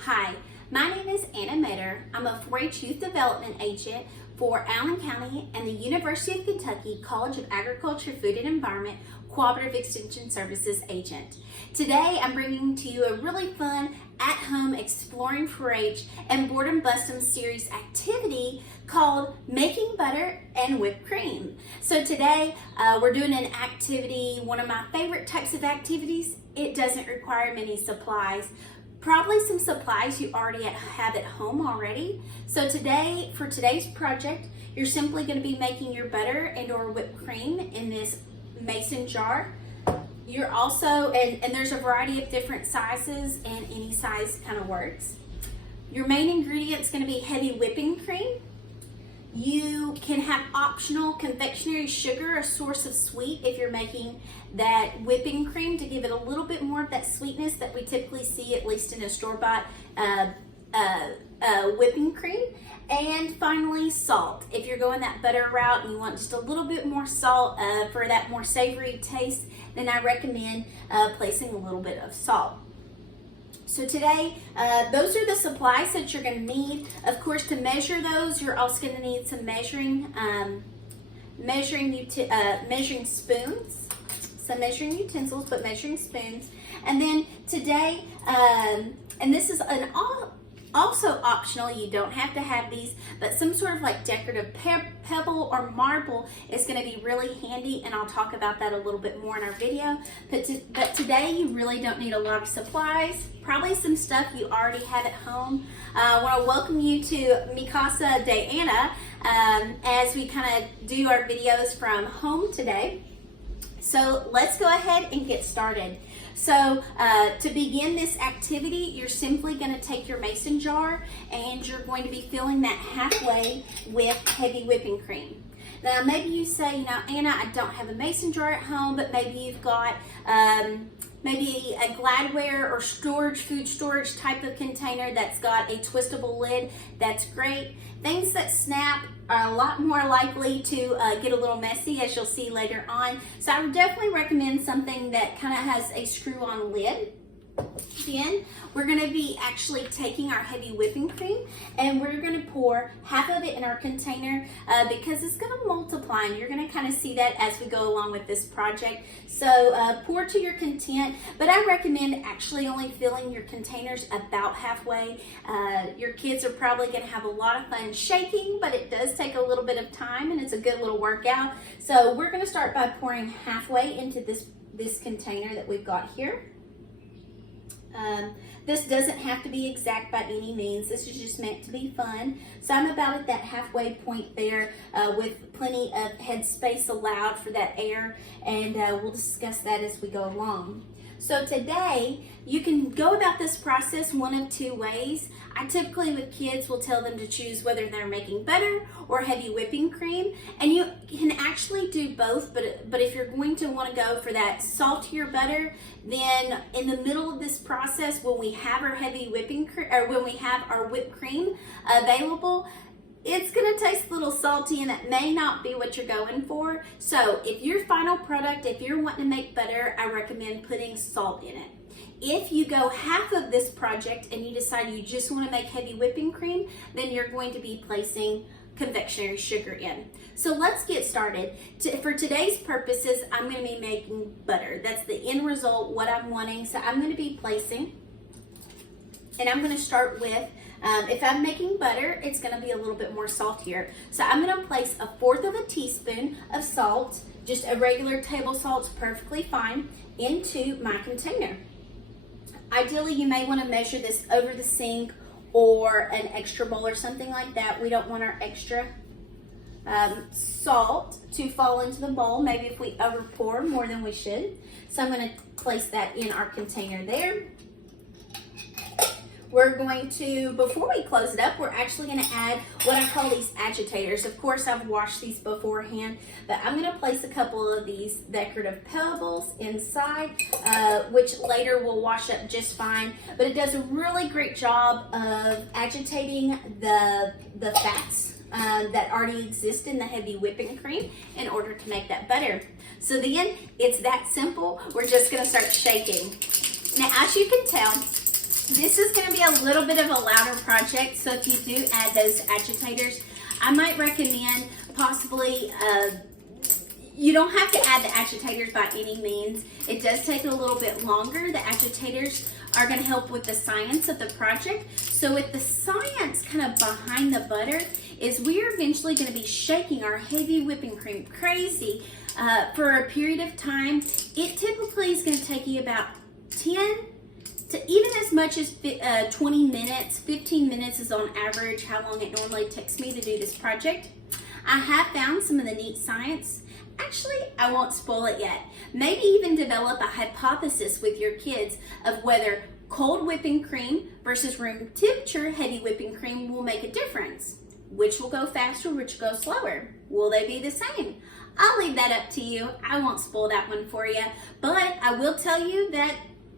Hi, my name is Anna Meador. I'm a 4-H Youth Development Agent for Allen County and the University of Kentucky College of Agriculture, Food and Environment Cooperative Extension Services Agent. Today I'm bringing to you a really fun at-home exploring 4-H and Boredom Bustum series activity called Making Butter and Whipped Cream. So today we're doing an activity, one of my favorite types of activities. It doesn't require many supplies. Probably some supplies you already have at home already. So today, for today's project, you're simply going to be making your butter and or whipped cream in this mason jar. You're also, and there's a variety of different sizes and any size kind of works. Your main ingredient is going to be heavy whipping cream. You can have optional confectionery sugar, a source of sweet if you're making that whipping cream to give it a little bit more of that sweetness that we typically see at least in a store-bought whipping cream. And finally, salt. If you're going that butter route and you want just a little bit more salt for that more savory taste, then I recommend placing a little bit of salt. So today, those are the supplies that you're going to need. Of course, to measure those, you're also going to need some measuring spoons, some measuring utensils, but measuring spoons. And then today, and this is also optional, you don't have to have these, but some sort of like decorative pebble or marble is going to be really handy, and I'll talk about that a little bit more in our video. But today you really don't need a lot of supplies, probably some stuff you already have at home. I want to welcome you to Mi Casa de Anna as we kind of do our videos from home today. So let's go ahead and get started. So to begin this activity, you're simply going to take your mason jar and you're going to be filling that halfway with heavy whipping cream. Now maybe you say, you know, Anna, I don't have a mason jar at home, but maybe you've got maybe a Gladware or food storage type of container that's got a twistable lid. That's great. Things that snap are a lot more likely to get a little messy, as you'll see later on. So I would definitely recommend something that kind of has a screw-on lid. Then we're going to be actually taking our heavy whipping cream and we're going to pour half of it in our container because it's going to multiply, and you're going to kind of see that as we go along with this project. So pour to your content, but I recommend actually only filling your containers about halfway. Your kids are probably going to have a lot of fun shaking, but it does take a little bit of time and it's a good little workout. So we're going to start by pouring halfway into this container that we've got here. This doesn't have to be exact by any means. This is just meant to be fun. So I'm about at that halfway point there with plenty of headspace allowed for that air, and we'll discuss that as we go along. So today, you can go about this process one of two ways. I typically with kids will tell them to choose whether they're making butter or heavy whipping cream, and you can actually do both, but if you're going to want to go for that saltier butter, then in the middle of this process, when we have our heavy whipping cream, or when we have our whipped cream available, it's going to taste a little salty and that may not be what you're going for. So if your final product, if you're wanting to make butter, I recommend putting salt in it. If you go half of this project and you decide you just want to make heavy whipping cream, then you're going to be placing confectionery sugar in. So let's get started. For today's purposes, I'm going to be making butter. That's the end result, what I'm wanting. So I'm going to be placing, and I'm going to start with, if I'm making butter, it's going to be a little bit more saltier. So I'm going to place 1/4 of a teaspoon of salt, just a regular table salt's perfectly fine, into my container. Ideally, you may want to measure this over the sink or an extra bowl or something like that. We don't want our extra salt to fall into the bowl, maybe if we over pour more than we should. So I'm going to place that in our container there. We're going to, before we close it up, we're actually going to add what I call these agitators. Of course, I've washed these beforehand, but I'm going to place a couple of these decorative pebbles inside, which later will wash up just fine. But it does a really great job of agitating the fats that already exist in the heavy whipping cream in order to make that butter. So then, it's that simple. We're just going to start shaking. Now, as you can tell, This is going to be a little bit of a louder project, so if you do add those agitators, I might recommend possibly, you don't have to add the agitators by any means. It does take a little bit longer. The agitators are going to help with the science of the project. So with the science kind of behind the butter is we're eventually going to be shaking our heavy whipping cream crazy for a period of time. It typically is going to take you about 10 to even as much as 20 minutes. 15 minutes is on average how long it normally takes me to do this project. I have found some of the neat science. Actually, I won't spoil it yet. Maybe even develop a hypothesis with your kids of whether cold whipping cream versus room temperature heavy whipping cream will make a difference. Which will go faster, which will go slower? Will they be the same? I'll leave that up to you. I won't spoil that one for you, but I will tell you that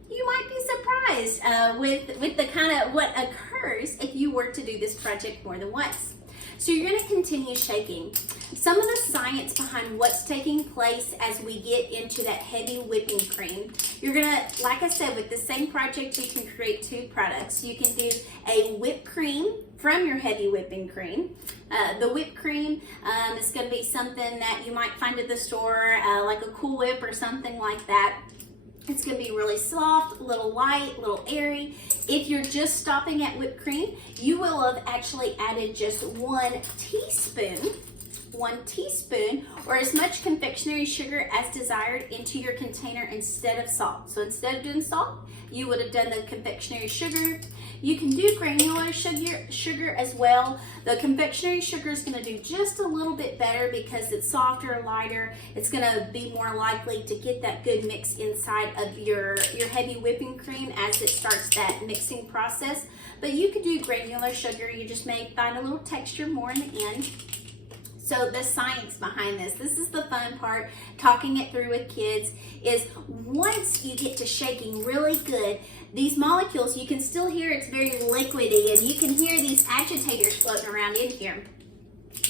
you might be surprised with the kind of what occurs if you were to do this project more than once. So you're going to continue shaking. Some of the science behind what's taking place as we get into that heavy whipping cream, you're going to, like I said, with the same project, you can create two products. You can do a whipped cream from your heavy whipping cream. The whipped cream is going to be something that you might find at the store, like a Cool Whip or something like that. It's going to be really soft, a little light, a little airy. If you're just stopping at whipped cream, you will have actually added just 1 teaspoon or as much confectionery sugar as desired into your container instead of salt. So instead of doing salt, you would have done the confectionery sugar. You can do granular sugar as well. The confectionery sugar is going to do just a little bit better because it's softer, lighter. It's going to be more likely to get that good mix inside of your heavy whipping cream as it starts that mixing process. But you could do granular sugar. You just may find a little texture more in the end. So the science behind this is the fun part, talking it through with kids, is once you get to shaking really good, these molecules, you can still hear it's very liquidy and you can hear these agitators floating around in here.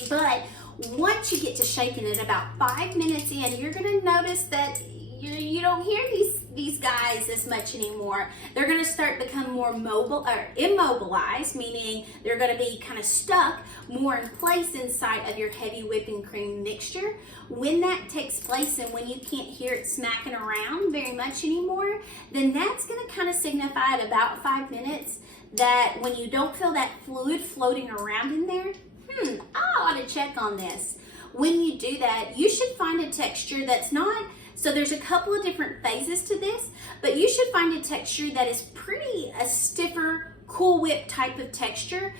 But once you get to shaking it about 5 minutes in, you're going to notice that you don't hear these guys as much anymore. They're going to start become more mobile or immobilized, meaning they're going to be kind of stuck more in place inside of your heavy whipping cream mixture. When that takes place and when you can't hear it smacking around very much anymore, then that's going to kind of signify at about 5 minutes that when you don't feel that fluid floating around in there, I ought to check on this. When you do that, you should find a texture that's not. So there's a couple of different phases to this, but you should find a texture that is a stiffer, Cool Whip type of texture.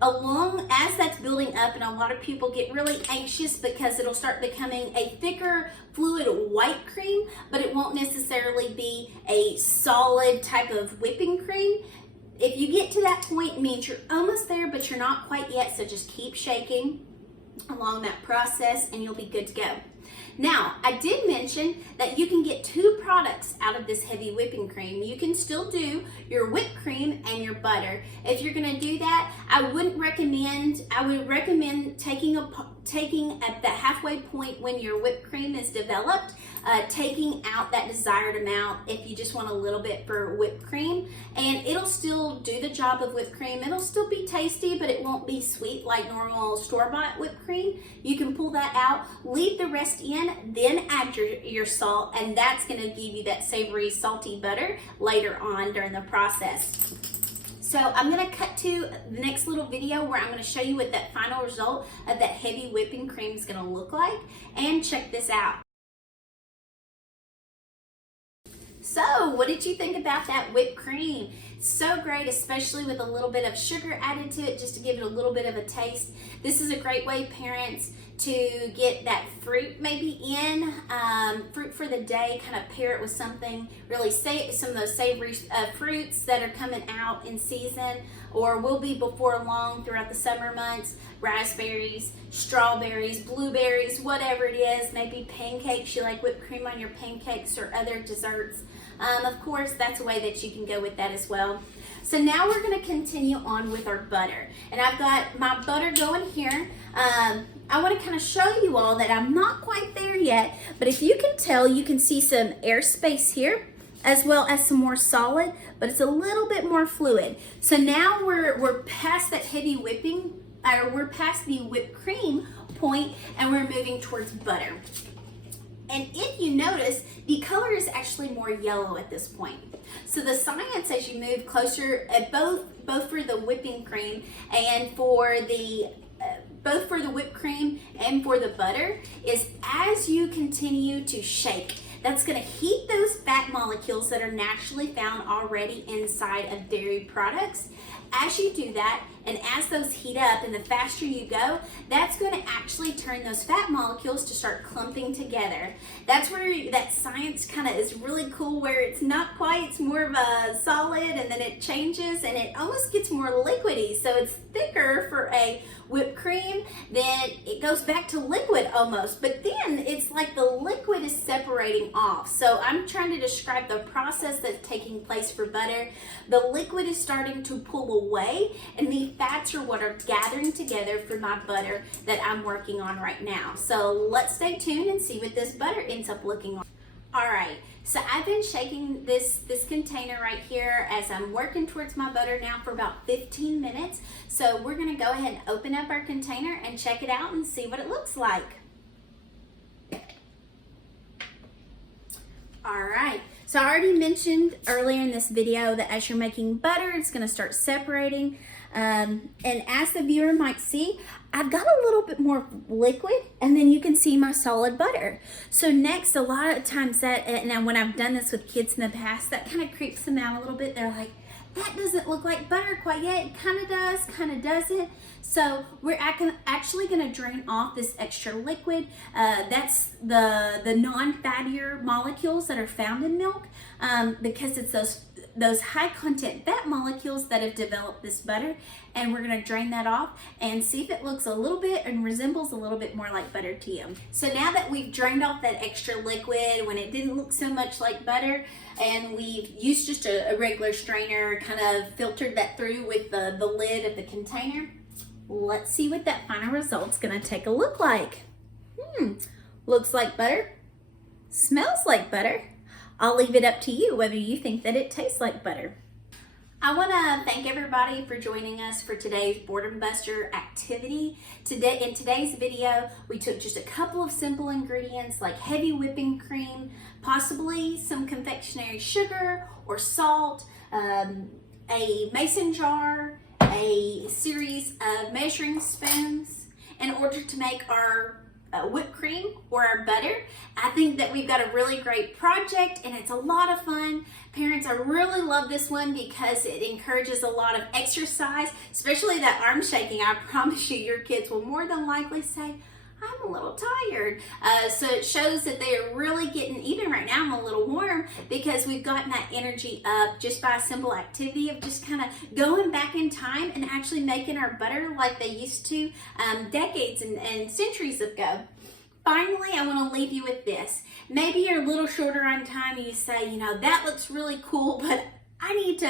Along as that's building up, and a lot of people get really anxious because it'll start becoming a thicker, fluid white cream, but it won't necessarily be a solid type of whipping cream. If you get to that point, it means you're almost there, but you're not quite yet, so just keep shaking along that process and you'll be good to go. Now, I did mention that you can get 2 products out of this heavy whipping cream. You can still do your whipped cream and your butter. If you're going to do that, I would recommend taking at the halfway point when your whipped cream is developed, taking out that desired amount if you just want a little bit for whipped cream, and it'll still do the job of whipped cream. It'll still be tasty, but it won't be sweet like normal store-bought whipped cream. You can pull that out, leave the rest in, then add your salt, and that's going to give you that savory, salty butter later on during the process. So I'm going to cut to the next little video where I'm going to show you what that final result of that heavy whipping cream is going to look like, and check this out. So what did you think about that whipped cream? So great, especially with a little bit of sugar added to it just to give it a little bit of a taste. This is a great way, parents, to get that fruit maybe in, fruit for the day, kind of pair it with something really, some of those savory fruits that are coming out in season or will be before long throughout the summer months. Raspberries, strawberries, blueberries, whatever it is, maybe pancakes, you like whipped cream on your pancakes or other desserts. Of course, that's a way that you can go with that as well. So now we're going to continue on with our butter. And I've got my butter going here. I want to kind of show you all that I'm not quite there yet, but if you can tell, you can see some airspace here. as well as some more solid, but it's a little bit more fluid. So now we're past that heavy whipping, or we're past the whipped cream point, and we're moving towards butter. And if you notice, the color is actually more yellow at this point. So the science as you move closer, both for the whipping cream and for the both for the whipped cream and for the butter, is as you continue to shake, that's going to heat those fat molecules that are naturally found already inside of dairy products. As you do that, and as those heat up, and the faster you go, that's going to actually turn those fat molecules to start clumping together. That's where that science kind of is really cool, where it's not quite, it's more of a solid, and then it changes and it almost gets more liquidy. So it's thicker for a whipped cream, then it goes back to liquid almost, but then it's like the liquid is separating off. So I'm trying to describe the process that's taking place for butter. The liquid is starting to pull away, and the fats are what are gathering together for my butter that I'm working on right now. So let's stay tuned and see what this butter ends up looking like. All right, so I've been shaking this container right here as I'm working towards my butter now for about 15 minutes. So we're gonna go ahead and open up our container and check it out and see what it looks like. All right, so I already mentioned earlier in this video that as you're making butter, it's gonna start separating. And as the viewer might see, I've got a little bit more liquid, and then you can see my solid butter. So next, a lot of times that, and when I've done this with kids in the past, that kind of creeps them out a little bit. They're like, that doesn't look like butter quite yet. It kind of does, kind of doesn't. So we're actually going to drain off this extra liquid. That's the non-fattier molecules that are found in milk, because it's those high content fat molecules that have developed this butter, and we're going to drain that off and see if it looks a little bit and resembles a little bit more like butter to you. So now that we've drained off that extra liquid when it didn't look so much like butter, and we've used just a regular strainer, kind of filtered that through with the lid of the container, let's see what that final result's going to take a look like. Looks like butter, smells like butter. I'll leave it up to you whether you think that it tastes like butter. I want to thank everybody for joining us for today's Boredom Buster activity. In today's video, we took just a couple of simple ingredients like heavy whipping cream, possibly some confectionery sugar or salt, a mason jar, a series of measuring spoons in order to make our whipped cream or our butter. I think that we've got a really great project, and it's a lot of fun. Parents, I really love this one because it encourages a lot of exercise, especially that arm shaking. I promise you, your kids will more than likely say, I'm a little tired. So it shows that they are really getting, even right now I'm a little warm, because we've gotten that energy up just by a simple activity of just kind of going back in time and actually making our butter like they used to decades and centuries ago. Finally, I want to leave you with this. Maybe you're a little shorter on time and you say, that looks really cool, but I need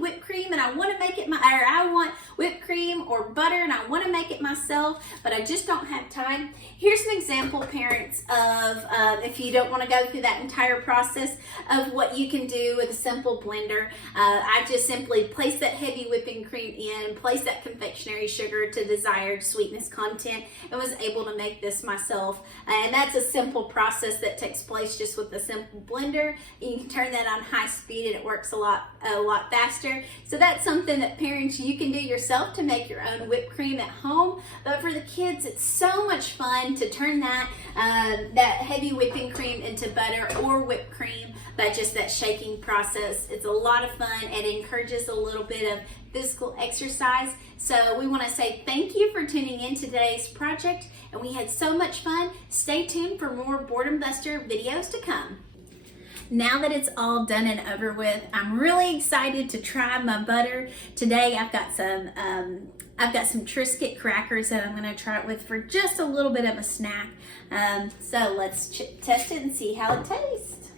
whipped cream, and I want to make it I want whipped cream or butter, and I want to make it myself, but I just don't have time. Here's an example, parents, of if you don't want to go through that entire process of what you can do with a simple blender. I just simply place that heavy whipping cream in, place that confectionery sugar to desired sweetness content, and was able to make this myself. And that's a simple process that takes place just with a simple blender. You can turn that on high speed, and it works a lot faster. So that's something that parents, you can do yourself to make your own whipped cream at home. But for the kids, it's so much fun to turn that heavy whipping cream into butter or whipped cream by just that shaking process. It's a lot of fun and encourages a little bit of physical exercise. So we want to say thank you for tuning in to today's project, and we had so much fun. Stay tuned for more Boredom Buster videos to come. Now that it's all done and over with, I'm really excited to try my butter. Today I've got some Triscuit crackers that I'm going to try it with for just a little bit of a snack. So let's test it and see how it tastes.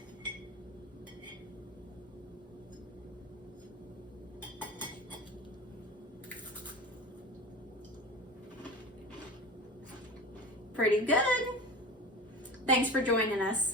Pretty good. Thanks for joining us.